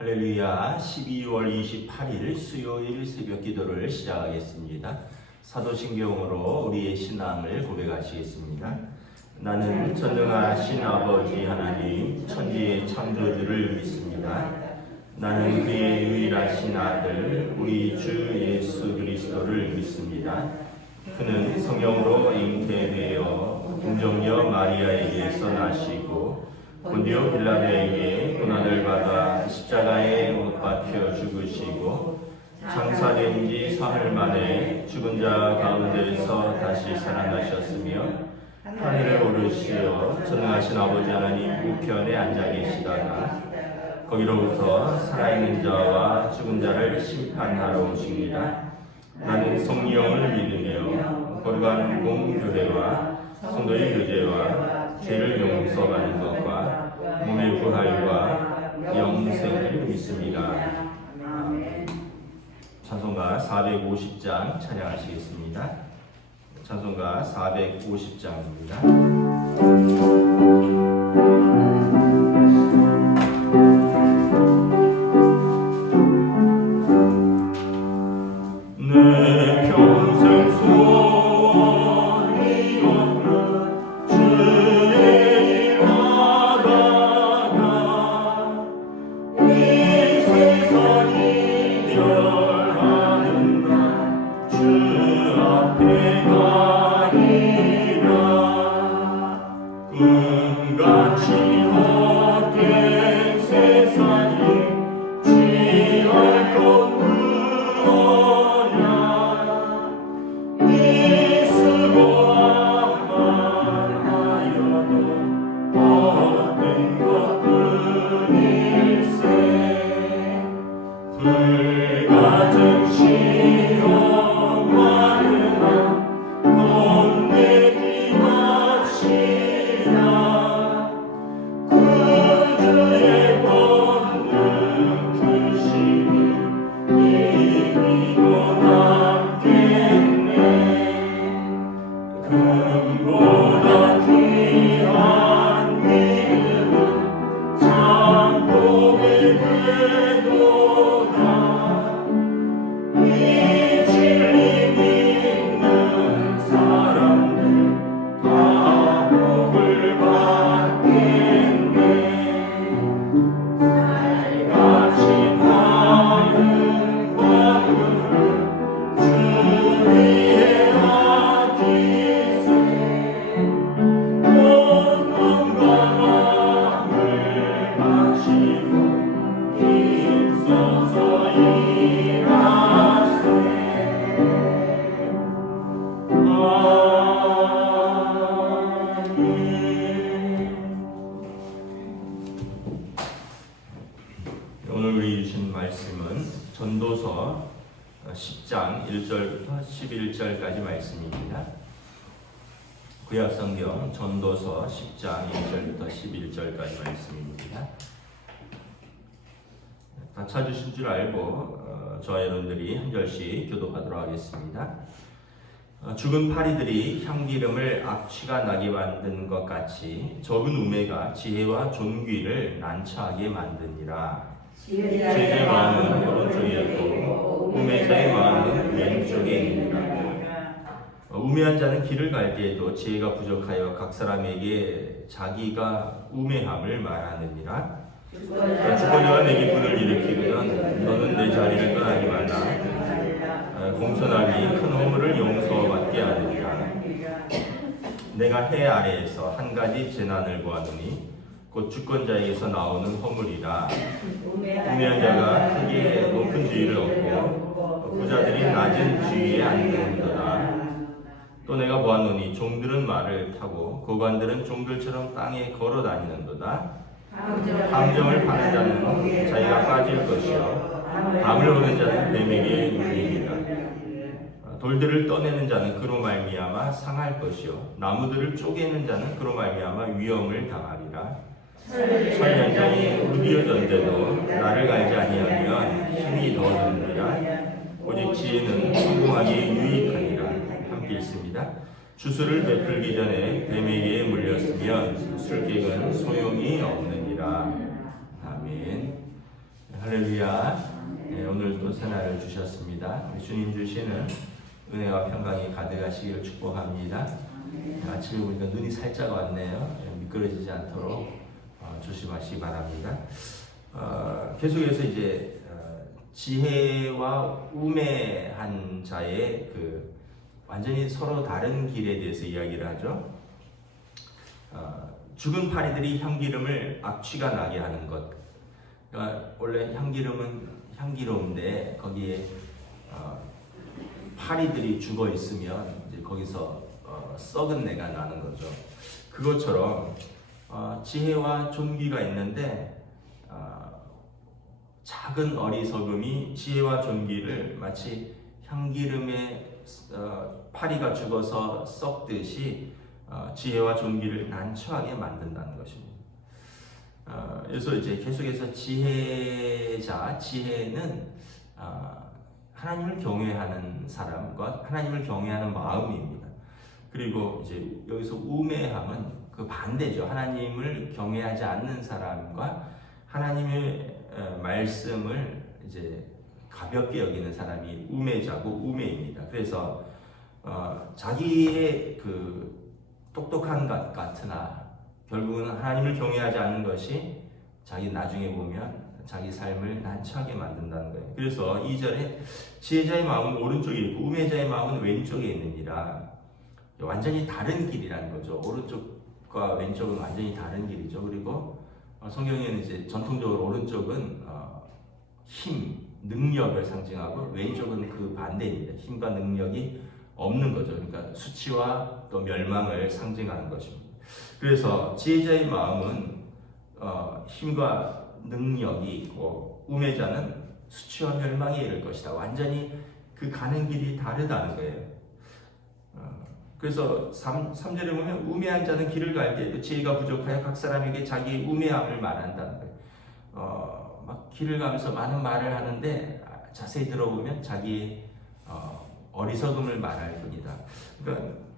할렐루야. 12월 28일 수요일 새벽 기도를 시작하겠습니다. 사도신경으로 우리의 신앙을 고백하시겠습니다. 나는 전능하신 아버지 하나님 천지의 창조주를 믿습니다. 나는 그의 유일하신 아들 우리 주 예수 그리스도를 믿습니다. 그는 성령으로 잉태되어 동정녀 마리아에게서 나시고 본디오 빌라도에게 고난을 받아 십자가에 못 박혀 죽으시고 장사된 지 사흘 만에 죽은 자 가운데서 다시 살아나셨으며 하늘에 오르시어 전능하신 아버지 하나님 우편에 앉아 계시다가 거기로부터 살아있는 자와 죽은 자를 심판하러 오십니다. 나는 성령을 믿으며 거룩한 공교회와 성도의 교제와 죄를 용서받는 것과 몸의 부활과 영생을 믿습니다. 찬송가 450장 찬양하시겠습니다. 찬송가 450장입니다. 오늘 우리 주신 말씀은 전도서 10장 1절부터 11절까지 말씀입니다. 구약성경 전도서 10장 1절부터 11절까지 말씀입니다. 다 찾으신 줄 알고 저와 여러분들이 한 절씩 교독하도록 하겠습니다. 죽은 파리들이 향기름을 악취가 나게 만든 것 같이 적은 우매가 지혜와 존귀를 난처하게 만드니라. 지혜의 마음은 오른쪽에 있고 우매자의 마음은 왼쪽에 있느니라. 우매한 자는 길을 갈 때에도 지혜가 부족하여 각 사람에게 자기가 우매함을 말하느니라. 주권자가 내게 분을 일으키거든 너는 내 자리를 떠나지 말라. 공손함이 큰 허물을 용서받게 하느니라. 내가 해 아래에서 한 가지 재난을 보았노니 곧 주권자에게서 나오는 허물이라. 우매한 자가 크게 높은 지위를 얻고 부자들이 낮은 지위에 앉는도다. 또 내가 보았노니 종들은 말을 타고 고관들은 종들처럼 땅에 걸어 다니는도다. 함정을 파는 자는 자기가 빠질 것이요 담을 보는 자는 뱀에게 눌리리라. 돌들을 떠내는 자는 그로 말미암아 상할 것이요 나무들을 쪼개는 자는 그로 말미암아 위험을 당하리라. 설연장이 우디어졌는데도 나를 갈지 아니하면 힘이 더 드느니라. 오직 지혜는 성공하기에 유익하니라. 함께 읽습니다. 주술을 베풀기 전에 뱀에게 물렸으면 술객은 소용이 없느니라. 아멘. 할렐루야. 네, 오늘 또 새날을 주셨습니다. 주님 주시는 은혜와 평강이 가득하시기를 축복합니다. 아침에 보니까 눈이 살짝 왔네요. 미끄러지지 않도록 조심하시기 바랍니다. 계속해서 이제 지혜와 우매한 자의 그 완전히 서로 다른 길에 대해서 이야기를 하죠. 죽은 파리들이 향기름을 악취가 나게 하는 것. 원래 향기름은 향기로운데 거기에 파리들이 죽어 있으면 이제 거기서 썩은 내가 나는 거죠. 그것처럼 지혜와 존귀가 있는데 작은 어리석음이 지혜와 존귀를 마치 향기름에 파리가 죽어서 썩듯이 지혜와 존귀를 난처하게 만든다는 것입니다. 그래서 이제 계속해서 지혜는 하나님을 경외하는 사람과 하나님을 경외하는 마음입니다. 그리고 이제 여기서 우매함은 그 반대죠. 하나님을 경외하지 않는 사람과 하나님의 말씀을 이제 가볍게 여기는 사람이 우매자고 우매입니다. 그래서 자기의 그 똑똑한 것 같으나 결국은 하나님을 경외하지 않는 것이 자기 나중에 보면 자기 삶을 난처하게 만든다는 거예요. 그래서 2절에 지혜자의 마음은 오른쪽에 있고 우매자의 마음은 왼쪽에 있느니라. 완전히 다른 길이라는 거죠. 오른쪽과 왼쪽은 완전히 다른 길이죠. 그리고 성경에는 이제 전통적으로 오른쪽은 힘, 능력을 상징하고 왼쪽은 그 반대입니다. 힘과 능력이 없는 거죠. 그러니까 수치와 또 멸망을 상징하는 것입니다. 그래서 지혜자의 마음은 힘과 능력이 있고 우매자는 수치와 멸망에 이를 것이다. 완전히 그 가는 길이 다르다는 거예요. 그래서 3절에 보면 우매한 자는 길을 갈 때에도 지혜가 부족하여 각 사람에게 자기의 우매함을 말한다는 거예요. 막 길을 가면서 많은 말을 하는데 자세히 들어보면 자기의 어리석음을 말할 뿐이다. 그러니까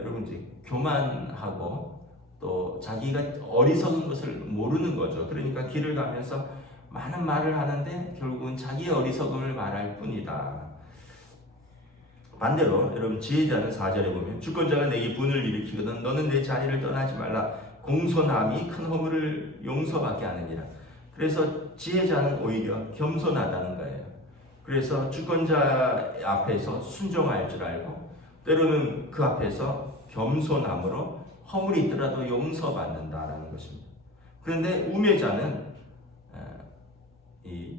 여러분 이제 교만하고 또 자기가 어리석은 것을 모르는 거죠. 그러니까 길을 가면서 많은 말을 하는데 결국은 자기의 어리석음을 말할 뿐이다. 반대로 여러분 지혜자는 4절에 보면 주권자가 내게 분을 일으키거든 너는 내 자리를 떠나지 말라. 공손함이 큰 허물을 용서받게 하느니라. 그래서 지혜자는 오히려 겸손하다는 거예요. 그래서 주권자 앞에서 순종할 줄 알고 때로는 그 앞에서 겸손함으로 허물이 있더라도 용서받는다라는 것입니다. 그런데 우매자는 이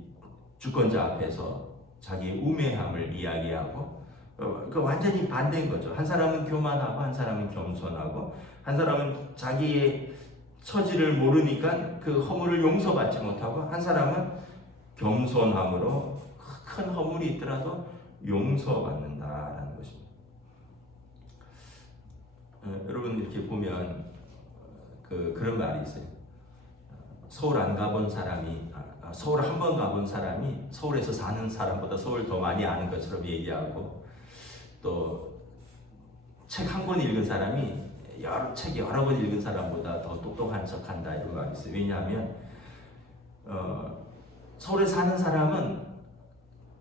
주권자 앞에서 자기의 우매함을 이야기하고 그 완전히 반대인 거죠. 한 사람은 교만하고 한 사람은 겸손하고 한 사람은 자기의 처지를 모르니까 그 허물을 용서받지 못하고 한 사람은 겸손함으로 큰 허물이 있더라도 용서받는다라는 것입니다. 여러분 이렇게 보면 그런 말이 있어요. 서울 안 가본 사람이 서울 한 번 가본 사람이 서울에서 사는 사람보다 서울 더 많이 아는 것처럼 얘기하고 또 책 한 권 읽은 사람이 책 여러 번 읽은 사람보다 더 똑똑한 척한다 이런 말이 있어요. 왜냐하면 서울에 사는 사람은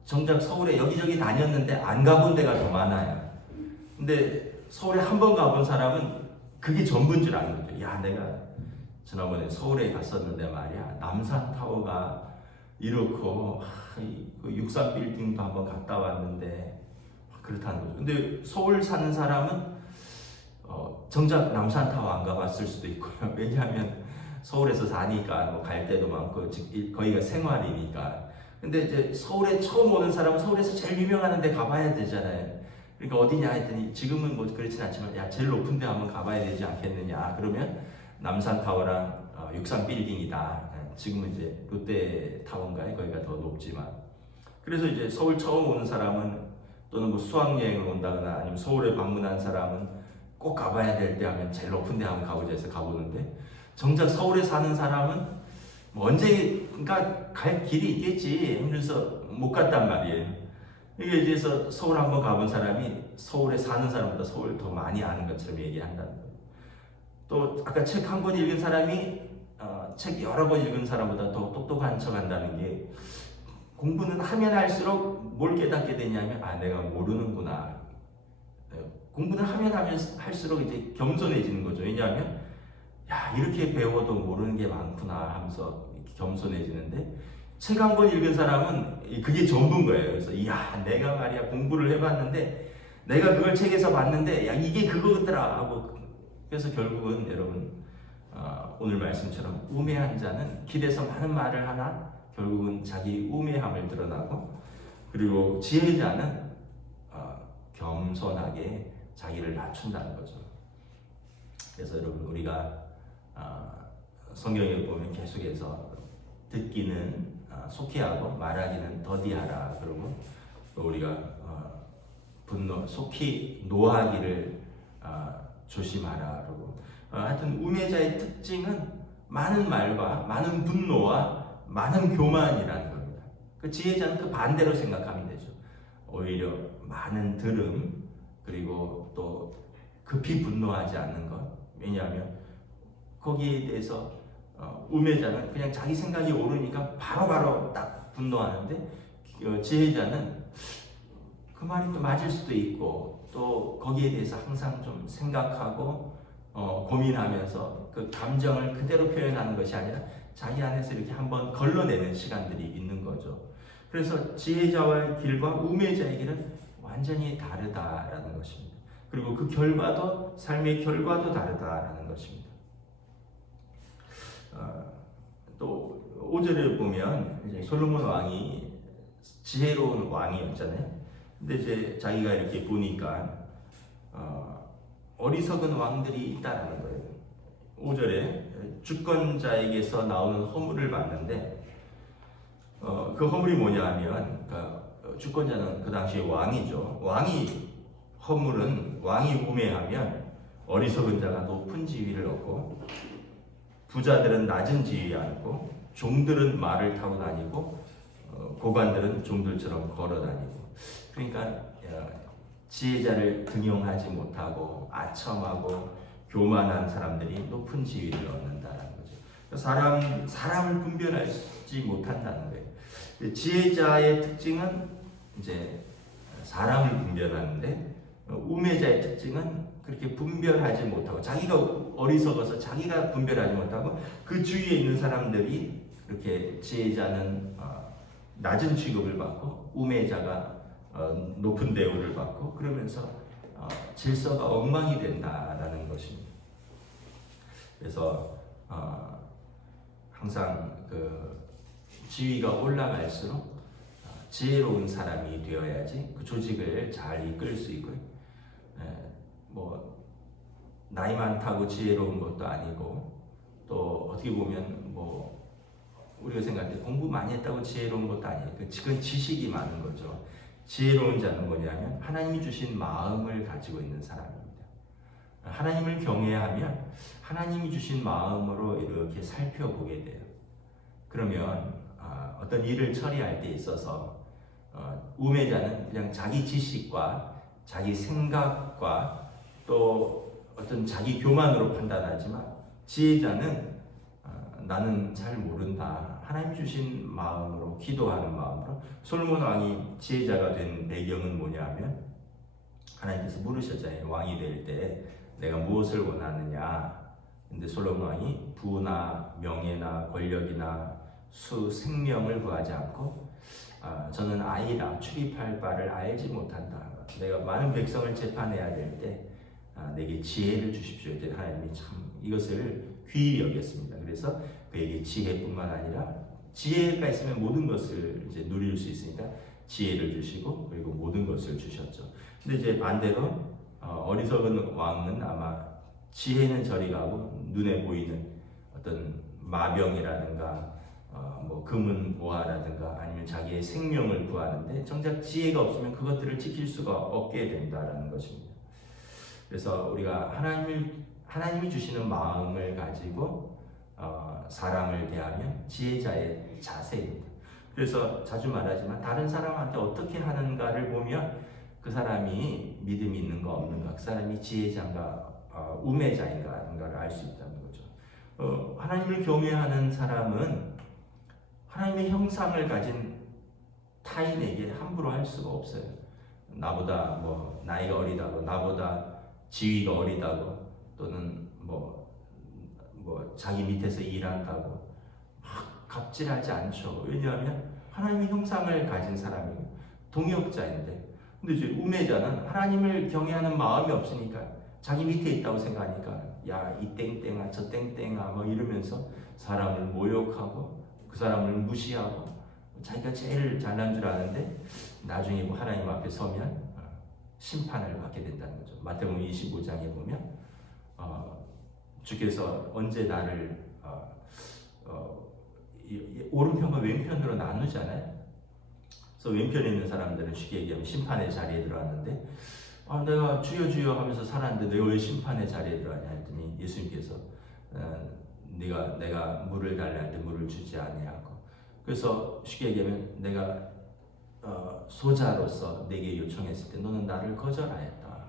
정작 서울에 여기저기 다녔는데 안 가본 데가 더 많아요. 근데 서울에 한 번 가본 사람은 그게 전부인 줄 아는 거죠. 야, 내가 지난번에 서울에 갔었는데 말이야. 남산타워가 이렇고 그 63빌딩도 한번 갔다 왔는데 그렇다는 거죠. 근데 서울 사는 사람은 정작 남산타워 안 가봤을 수도 있고요. 왜냐하면 서울에서 사니까 뭐 갈 때도 많고 거기가 생활이니까. 근데 이제 서울에 처음 오는 사람은 서울에서 제일 유명한 데 가봐야 되잖아요. 그러니까 어디냐 했더니 지금은 뭐 그렇진 않지만 야 제일 높은 데 한번 가봐야 되지 않겠느냐. 그러면 남산타워랑 63빌딩이다. 지금은 이제 롯데타워인가요? 거기가 더 높지만. 그래서 이제 서울 처음 오는 사람은 또는 뭐 수학여행을 온다거나 아니면 서울에 방문한 사람은 꼭 가봐야 될 때 하면 제일 높은 데 한번 가보자 해서 가보는데 정작 서울에 사는 사람은 뭐 언젠가 갈 길이 있겠지 하면서 못 갔단 말이에요. 이게 이제서 서울 한번 가본 사람이 서울에 사는 사람보다 서울 더 많이 아는 것처럼 얘기한다는 거예요. 또 아까 책 한 권 읽은 사람이 책 여러 번 읽은 사람보다 더 똑똑한 척 한다는 게, 공부는 하면 할수록 뭘 깨닫게 되냐면, 내가 모르는구나. 공부는 하면 할수록 이제 겸손해지는 거죠. 왜냐하면 이렇게 배워도 모르는 게 많구나 하면서 겸손해지는데, 책 한 권 읽은 사람은 그게 전부인 거예요. 그래서 내가 말이야 공부를 해봤는데, 내가 그걸 책에서 봤는데 이게 그거더라 하고, 그래서 결국은 여러분 오늘 말씀처럼 우매한 자는 길에서 많은 말을 하나 결국은 자기 우매함을 드러나고, 그리고 지혜자는 겸손하게 자기를 낮춘다는 거죠. 그래서 여러분 우리가 성경에 보면 계속해서 듣기는 속히하고 말하기는 더디하라 그러고, 또 우리가 속히 노하기를 조심하라 그러고, 하여튼 우매자의 특징은 많은 말과 많은 분노와 많은 교만이라는 겁니다. 그 지혜자는 그 반대로 생각하면 되죠. 오히려 많은 들음, 그리고 또 급히 분노하지 않는 것. 왜냐하면 거기에 대해서 우매자는 그냥 자기 생각이 옳으니까 바로바로 딱 분노하는데, 지혜자는 그 말이 또 맞을 수도 있고, 또 거기에 대해서 항상 좀 생각하고 고민하면서 그 감정을 그대로 표현하는 것이 아니라 자기 안에서 이렇게 한번 걸러내는 시간들이 있는 거죠. 그래서 지혜자와의 길과 우매자의 길은 완전히 다르다라는 것입니다. 그리고 그 결과도, 삶의 결과도 다르다라는 것입니다. 또 5절에 보면 이제 솔로몬 왕이 지혜로운 왕이었잖아요. 근데 이제 자기가 이렇게 보니까 어리석은 왕들이 있다라는 거예요. 5절에 주권자에게서 나오는 허물을 봤는데, 그 허물이 뭐냐 하면, 주권자는 그 당시에 왕이죠. 왕이 우매하면 어리석은 자가 높은 지위를 얻고, 부자들은 낮은 지위에 앉고, 종들은 말을 타고 다니고, 고관들은 종들처럼 걸어 다니고. 그러니까 지혜자를 등용하지 못하고 아첨하고 교만한 사람들이 높은 지위를 얻는다는 거죠. 사람을 분별하지 못한다는 거예요. 지혜자의 특징은 이제 사람을 분별하는데, 우매자의 특징은 그렇게 분별하지 못하고, 자기가 어리석어서 자기가 분별하지 못하고, 그 주위에 있는 사람들이 그렇게 지혜자는 낮은 취급을 받고 우매자가 높은 대우를 받고, 그러면서 질서가 엉망이 된다라는 것입니다. 그래서 항상 그 지위가 올라갈수록 지혜로운 사람이 되어야지 그 조직을 잘 이끌 수 있고요. 뭐 나이 많다고 지혜로운 것도 아니고, 또 어떻게 보면 뭐 우리가 생각할 때 공부 많이 했다고 지혜로운 것도 아니에요. 그건 지식이 많은 거죠. 지혜로운 자는 뭐냐면 하나님이 주신 마음을 가지고 있는 사람입니다. 하나님을 경외하면 하나님이 주신 마음으로 이렇게 살펴보게 돼요. 그러면 어떤 일을 처리할 때 있어서 우매자는 그냥 자기 지식과 자기 생각과 또 어떤 자기 교만으로 판단하지만, 지혜자는 나는 잘 모른다, 하나님 주신 마음으로, 기도하는 마음으로. 솔로몬 왕이 지혜자가 된 배경은 뭐냐면, 하나님께서 물으셨잖아요. 왕이 될 때 내가 무엇을 원하느냐. 근데 솔로몬 왕이 부나 명예나 권력이나 생명을 구하지 않고, 저는 아이라 출입할 바를 알지 못한다. 내가 많은 백성을 재판해야 될 때 내게 지혜를 주십시오. 하나님이 참 이것을 귀히 여겼습니다. 그래서 그에게 지혜뿐만 아니라, 지혜가 있으면 모든 것을 이제 누릴 수 있으니까 지혜를 주시고, 그리고 모든 것을 주셨죠. 근데 이제 반대로 어리석은 왕은 아마 지혜는 저리 가고 눈에 보이는 어떤 마병이라든가 뭐 금은 보화라든가 아니면 자기의 생명을 구하는데, 정작 지혜가 없으면 그것들을 지킬 수가 없게 된다라는 것입니다. 그래서 우리가 하나님이 주시는 마음을 가지고 사람을 대하면 지혜자의 자세입니다. 그래서 자주 말하지만, 다른 사람한테 어떻게 하는가를 보면 그 사람이 믿음이 있는가 없는가, 그 사람이 지혜자인가 우매자인가를 알 수 있다는 거죠. 하나님을 경외하는 사람은 하나님의 형상을 가진 타인에게 함부로 할 수가 없어요. 나보다 뭐 나이가 어리다고, 나보다 지위가 어리다고, 또는 뭐 자기 밑에서 일한다고 막 갑질하지 않죠. 왜냐하면 하나님의 형상을 가진 사람이 동역자인데, 근데 이제 우매자는 하나님을 경외하는 마음이 없으니까 자기 밑에 있다고 생각하니까 야, 이 땡땡아 저 땡땡아 뭐 이러면서 사람을 모욕하고 그 사람을 무시하고 자기가 제일 잘난 줄 아는데 나중에 뭐 하나님 앞에 서면 심판을 받게 된다는 거죠. 마태복음 25장에 보면 주께서 언제 나를 오른편과 왼편으로 나누잖아요. 그래서 왼편에 있는 사람들은 쉽게 얘기하면 심판의 자리에 들어왔는데, 내가 주여 주여 하면서 살았는데 내가 왜 심판의 자리에 들어왔냐 했더니 예수님께서 내가 물을 달라 할 때 물을 주지 아니하고, 그래서 쉽게 얘기하면 내가 소자로서 내게 요청했을 때 너는 나를 거절하였다.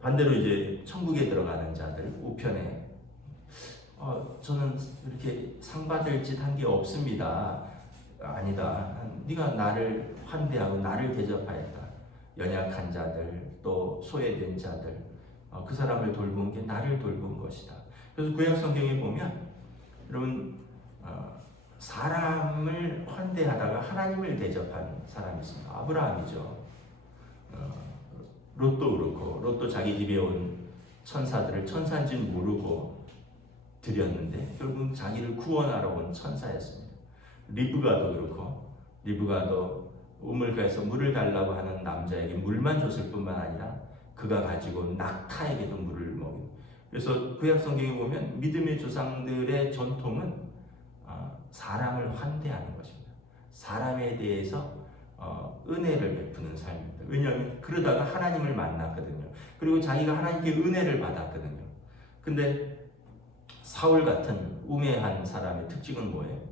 반대로 이제 천국에 들어가는 자들 우편에 저는 이렇게 상 받을 짓 한 게 없습니다. 아니다. 네가 나를 환대하고 나를 대접하였다. 연약한 자들, 또 소외된 자들, 그 사람을 돌본 게 나를 돌본 것이다. 그래서 구약 성경에 보면 여러분 사람을 환대하다가 하나님을 대접한 사람이 있습니다. 아브라함이죠. 롯도 그렇고, 롯도 자기 집에 온 천사들을 천사인 줄 모르고 드렸는데 결국 자기를 구원하러 온 천사였습니다. 리브가도 그렇고, 리브가도 우물가에서 물을 달라고 하는 남자에게 물만 줬을 뿐만 아니라 그가 가지고 온 낙타에게도 물을 먹인. 그래서 구약 성경에 보면 믿음의 조상들의 전통은 사람을 환대하는 것입니다. 사람에 대해서 은혜를 베푸는 삶입니다. 왜냐하면 그러다가 하나님을 만났거든요. 그리고 자기가 하나님께 은혜를 받았거든요. 근데 사울 같은 우매한 사람의 특징은 뭐예요?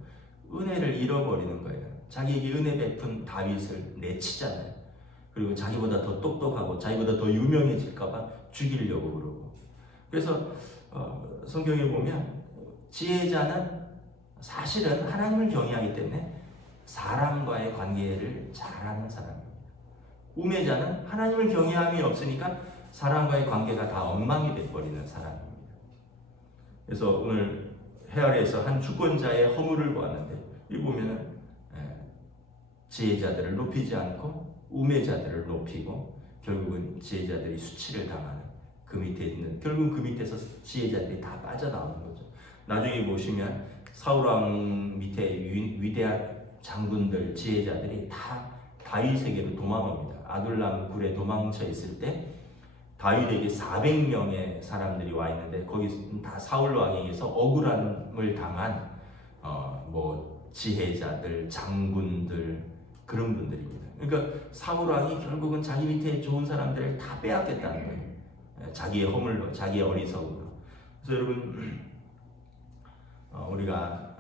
은혜를 잃어버리는 거예요. 자기에게 은혜 베푼 다윗을 내치잖아요. 그리고 자기보다 더 똑똑하고 자기보다 더 유명해질까봐 죽이려고 그러고. 그래서 성경에 보면 지혜자는 사실은 하나님을 경외하기 때문에 사람과의 관계를 잘하는 사람입니다. 우매자는 하나님을 경외함이 없으니까 사람과의 관계가 다 엉망이 돼버리는 사람입니다. 그래서 오늘 헤아려서 한 주권자의 허물을 보았는데, 여기 보면은 지혜자들을 높이지 않고 우매자들을 높이고 결국은 지혜자들이 수치를 당하는, 그 밑에 있는, 결국은 그 밑에서 지혜자들이 다 빠져나오는 거죠. 나중에 보시면 사울왕 밑에 위대한 장군들, 지혜자들이 다 다윗에게로 도망옵니다. 아둘람 굴에 도망쳐 있을 때 다윗에게 400명의 사람들이 와 있는데 거기 다 사울 왕에게서 억울함을 당한 지혜자들, 장군들, 그런 분들입니다. 그러니까 사울 왕이 결국은 자기 밑에 좋은 사람들을 다 빼앗겼다는 거예요. 자기의 허물로, 자기의 어리석음으로. 그래서 여러분, 우리가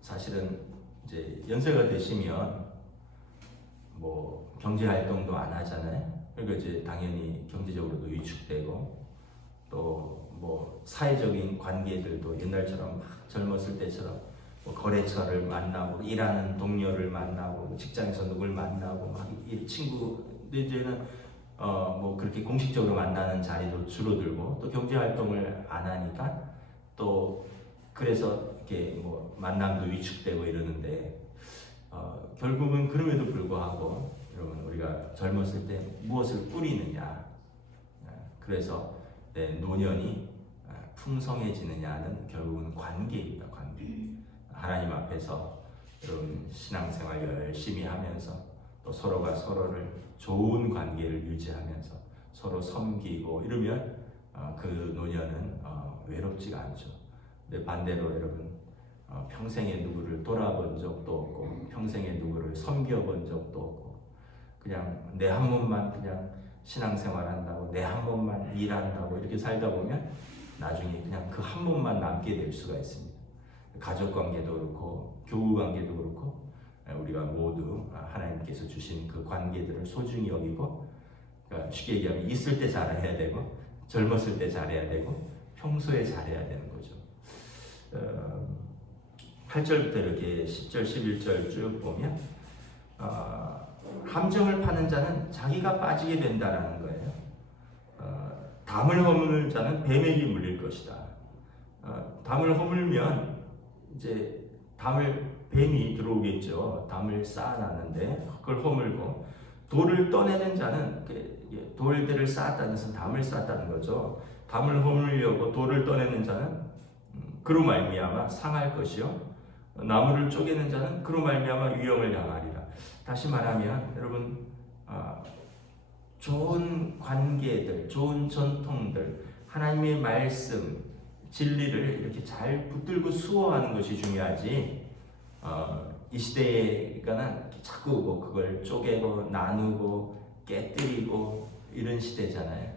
사실은 이제 연세가 되시면 경제 활동도 안 하잖아요. 그러니까 이제 당연히 경제적으로도 위축되고, 또 사회적인 관계들도 옛날처럼 막 젊었을 때처럼 거래처를 만나고 일하는 동료를 만나고 직장에서 누굴 만나고 막 친구, 근데 이제는 그렇게 공식적으로 만나는 자리도 줄어들고, 또 경제 활동을 안 하니까 또 그래서 이렇게 만남도 위축되고 이러는데, 결국은 그럼에도 불구하고 여러분, 우리가 젊었을 때 무엇을 뿌리느냐, 그래서 내 노년이 풍성해지느냐는 결국은 관계입니다. 관계. 하나님 앞에서 여러분 신앙생활 열심히 하면서 또 서로가 서로를 좋은 관계를 유지하면서 서로 섬기고 이러면 그 노년은 외롭지가 않죠. 근데 반대로 여러분, 평생에 누구를 돌아본 적도 없고 평생에 누구를 섬겨본 적도 없고 그냥 내 한 몸만 그냥 신앙생활 한다고, 내 한 몸만 일한다고 이렇게 살다 보면 나중에 그냥 그 한 몸만 남게 될 수가 있습니다. 가족관계도 그렇고 교우관계도 그렇고 우리가 모두 하나님께서 주신 그 관계들을 소중히 여기고, 그러니까 쉽게 얘기하면 있을 때 잘해야 되고 젊었을 때 잘해야 되고 평소에 잘해야 되는 거죠. 8절부터 이렇게 10절, 11절 쭉 보면 함정을 파는 자는 자기가 빠지게 된다라는 거예요. 담을 허무는 자는 뱀에게 물릴 것이다. 담을 허물면 이제 뱀이 들어오겠죠. 담을 쌓아놨는데 그걸 허물고, 돌을 떠내는 자는 돌들을 쌓았다는 것은 담을 쌓았다는 거죠. 담을 허물려고 돌을 떠내는 자는 그로 말미암아 상할 것이요, 나무를 쪼개는 자는 그로 말미암아 위험을 당하리라. 다시 말하면 여러분, 좋은 관계들, 좋은 전통들, 하나님의 말씀, 진리를 이렇게 잘 붙들고 수호하는 것이 중요하지, 이 시대에는 자꾸 뭐 그걸 쪼개고 나누고 깨뜨리고 이런 시대잖아요.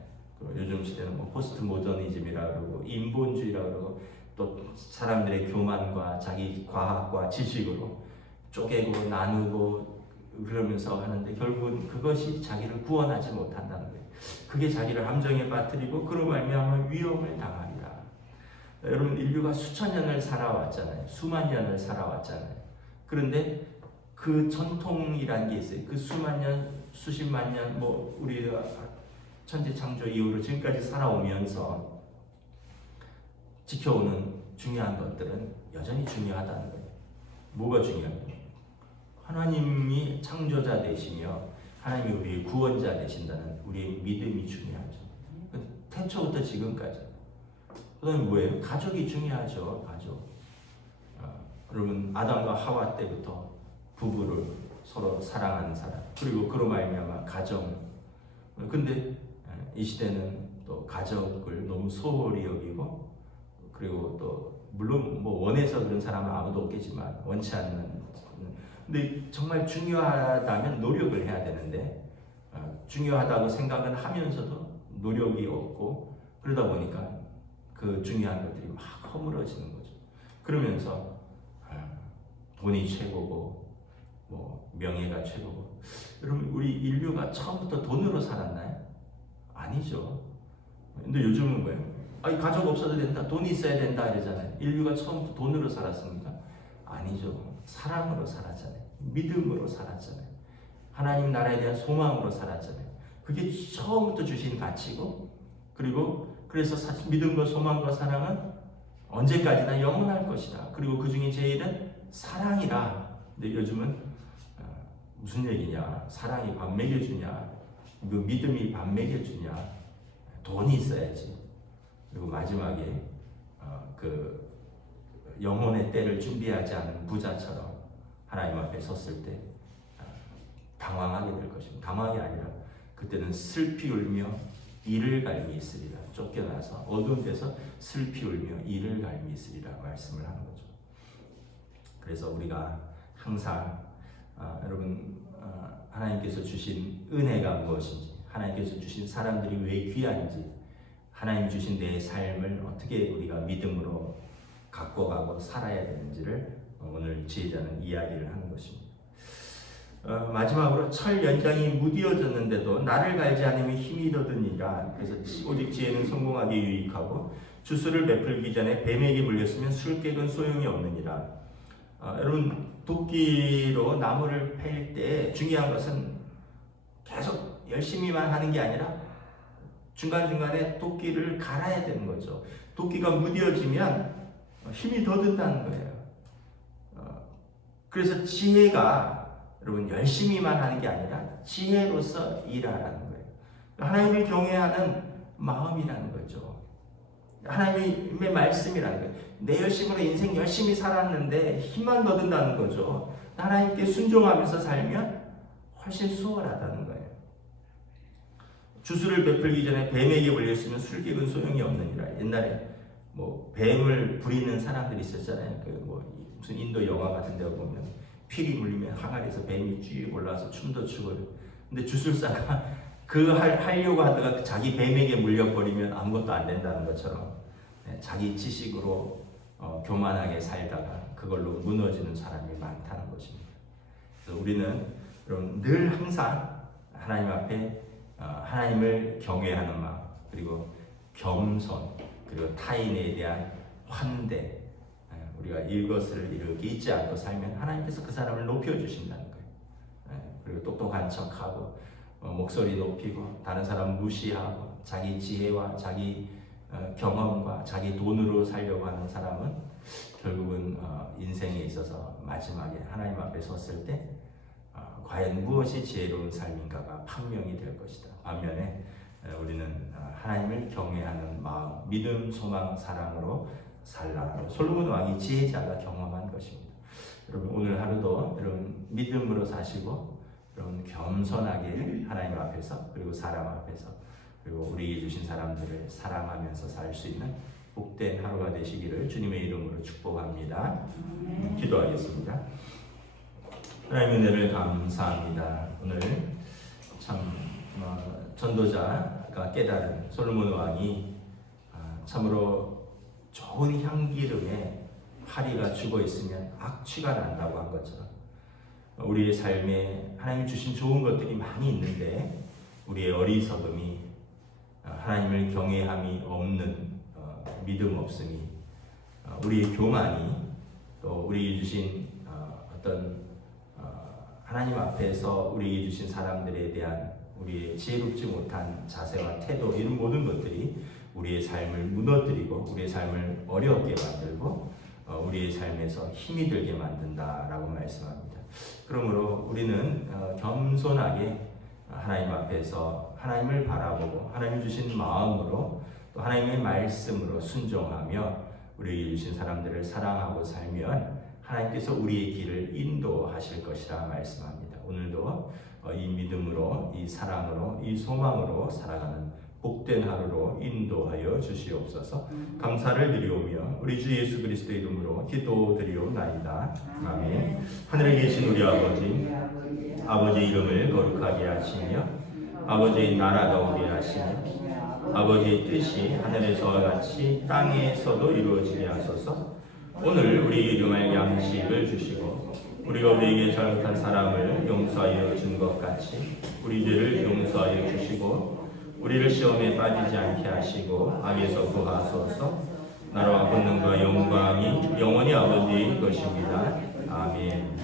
요즘 시대는 뭐 포스트 모더니즘이라 그러고 인본주의라 그러고, 또 사람들의 교만과 자기 과학과 지식으로 쪼개고 나누고 그러면서 하는데, 결국은 그것이 자기를 구원하지 못한다는 거예요. 그게 자기를 함정에 빠뜨리고 그로 말미암아 위험을 당하리라. 여러분, 인류가 수천 년을 살아왔잖아요. 수만 년을 살아왔잖아요. 그런데 그 전통이라는 게 있어요. 그 수만 년, 수십만 년, 뭐 우리가 천지 창조 이후로 지금까지 살아오면서 지켜오는 중요한 것들은 여전히 중요하다는 거예요. 뭐가 중요해요? 하나님이 창조자 되시며 하나님이 우리의 구원자 되신다는 우리의 믿음이 중요하죠. 태초부터 지금까지. 그 다음에 뭐예요? 가족이 중요하죠. 가족. 여러분, 아담과 하와 때부터 부부를 서로 사랑하는 사람, 그리고 그로 말미암아 가정. 근데 이 시대는 또 가족을 너무 소홀히 여기고, 그리고 또 물론 뭐 원해서 그런 사람은 아무도 없겠지만 원치 않는, 근데 정말 중요하다면 노력을 해야 되는데, 중요하다고 생각은 하면서도 노력이 없고, 그러다 보니까 그 중요한 것들이 막 허물어지는 거죠. 그러면서 돈이 최고고 뭐 명예가 최고고. 여러분, 우리 인류가 처음부터 돈으로 살았나요? 아니죠. 근데 요즘은 뭐예요? 가족 없어도 된다, 돈이 있어야 된다 이러잖아요. 인류가 처음부터 돈으로 살았습니까? 아니죠. 사랑으로 살았잖아요. 믿음으로 살았잖아요. 하나님 나라에 대한 소망으로 살았잖아요. 그게 처음부터 주신 가치고, 그리고 그래서 믿음과 소망과 사랑은 언제까지나 영원할 것이다. 그리고 그 중에 제일은 사랑이라. 근데 요즘은 무슨 얘기냐? 사랑이 밥 먹여주냐? 그 믿음이 밥 먹여주냐? 돈이 있어야지. 그리고 마지막에 그 영혼의 때를 준비하지 않은 부자처럼 하나님 앞에 섰을 때 당황하게 될 것입니다. 당황이 아니라 그때는 슬피 울며 이를 갈미 있으리라. 쫓겨나서 어두운 데서 슬피 울며 이를 갈미 있으리라 말씀을 하는 거죠. 그래서 우리가 항상 여러분, 하나님께서 주신 은혜가 무엇인지, 하나님께서 주신 사람들이 왜 귀한지, 하나님 주신 내 삶을 어떻게 우리가 믿음으로 갖고 가고 살아야 되는지를 오늘 지혜자는 이야기를 하는 것입니다. 마지막으로 철 연장이 무디어졌는데도 나를 갈지 않으면 힘이 더드니라. 그래서 오직 지혜는 성공하기 유익하고 주술을 베풀기 전에 뱀에게 물렸으면 술객은 소용이 없느니라. 여러분, 도끼로 나무를 팰 때 중요한 것은 계속 열심히만 하는 게 아니라 중간중간에 도끼를 갈아야 되는 거죠. 도끼가 무뎌지면 힘이 더 든다는 거예요. 그래서 지혜가 여러분 열심히만 하는 게 아니라 지혜로서 일하라는 거예요. 하나님을 경외하는 마음이라는 거죠. 하나님의 말씀이라는 거예요. 내 열심으로 인생 열심히 살았는데 힘만 더 든다는 거죠. 하나님께 순종하면서 살면 훨씬 수월하다는 거예요. 주술을 베풀기 전에 뱀에게 물렸으면 술객은 소용이 없느니라. 옛날에 뭐 뱀을 부리는 사람들이 있었잖아요. 그 뭐 무슨 인도 영화 같은 데 보면 필이 물리면 항아리에서 뱀이 쭉 올라와서 춤도 추고. 근데 주술사가 하려고 하다가 자기 뱀에게 물려버리면 아무것도 안 된다는 것처럼 자기 지식으로 교만하게 살다가 그걸로 무너지는 사람이 많다는 것입니다. 그래서 우리는 여러분 늘 항상 하나님 앞에 하나님을 경외하는 마음, 그리고 겸손, 그리고 타인에 대한 환대, 우리가 이것을 이렇게 잊지 않고 살면 하나님께서 그 사람을 높여주신다는 거예요. 그리고 똑똑한 척하고 목소리 높이고 다른 사람 무시하고 자기 지혜와 자기 경험과 자기 돈으로 살려고 하는 사람은 결국은 인생에 있어서 마지막에 하나님 앞에 섰을 때 과연 무엇이 지혜로운 삶인가가 판명이 될 것이다. 반면에 우리는 하나님을 경외하는 마음, 믿음, 소망, 사랑으로 살라. 솔로몬 왕이 지혜자가 경험한 것입니다. 여러분 오늘 하루도 여러분 믿음으로 사시고 여러분 겸손하게 하나님 앞에서 그리고 사람 앞에서 그리고 우리에게 주신 사람들을 사랑하면서 살 수 있는 복된 하루가 되시기를 주님의 이름으로 축복합니다. 기도하겠습니다. 하나님의 은혜를 감사합니다. 오늘 참 전도자가 깨달은 솔로몬 왕이 참으로 좋은 향기름에 파리가 죽어 있으면 악취가 난다고 한 것처럼 우리의 삶에 하나님이 주신 좋은 것들이 많이 있는데 우리의 어리석음이 하나님을 경외함이 없는 믿음 없음이 우리의 교만이 또 우리에게 주신 어떤 하나님 앞에서 우리에게 주신 사람들에 대한 우리의 지혜롭지 못한 자세와 태도 이런 모든 것들이 우리의 삶을 무너뜨리고 우리의 삶을 어렵게 만들고 우리의 삶에서 힘이 들게 만든다라고 말씀합니다. 그러므로 우리는 겸손하게 하나님 앞에서 하나님을 바라보고 하나님 주신 마음으로 또 하나님의 말씀으로 순종하며 우리에게 주신 사람들을 사랑하고 살면 하나님께서 우리의 길을 인도하실 것이라 말씀합니다. 오늘도 이 믿음으로 이 사랑으로 이 소망으로 살아가는 복된 하루로 인도하여 주시옵소서. 감사를 드리오며 우리 주 예수 그리스도 이름으로 기도드리옵나이다. 아멘. 하늘에 계신 우리 아버지 이름을 거룩하게 하시며 아버지의 나라가 오게 하시며 아버지의 뜻이 하늘에서와 같이 땅에서도 이루어지게 하소서. 오늘 우리 일용할 양식을 주시고 우리가 우리에게 잘못한 사람을 용서하여 준 것 같이 우리 죄를 용서하여 주시고 우리를 시험에 빠지지 않게 하시고 악에서 구하소서. 나라와 권능과 영광이 영원히 아버지의 것입니다. 아멘.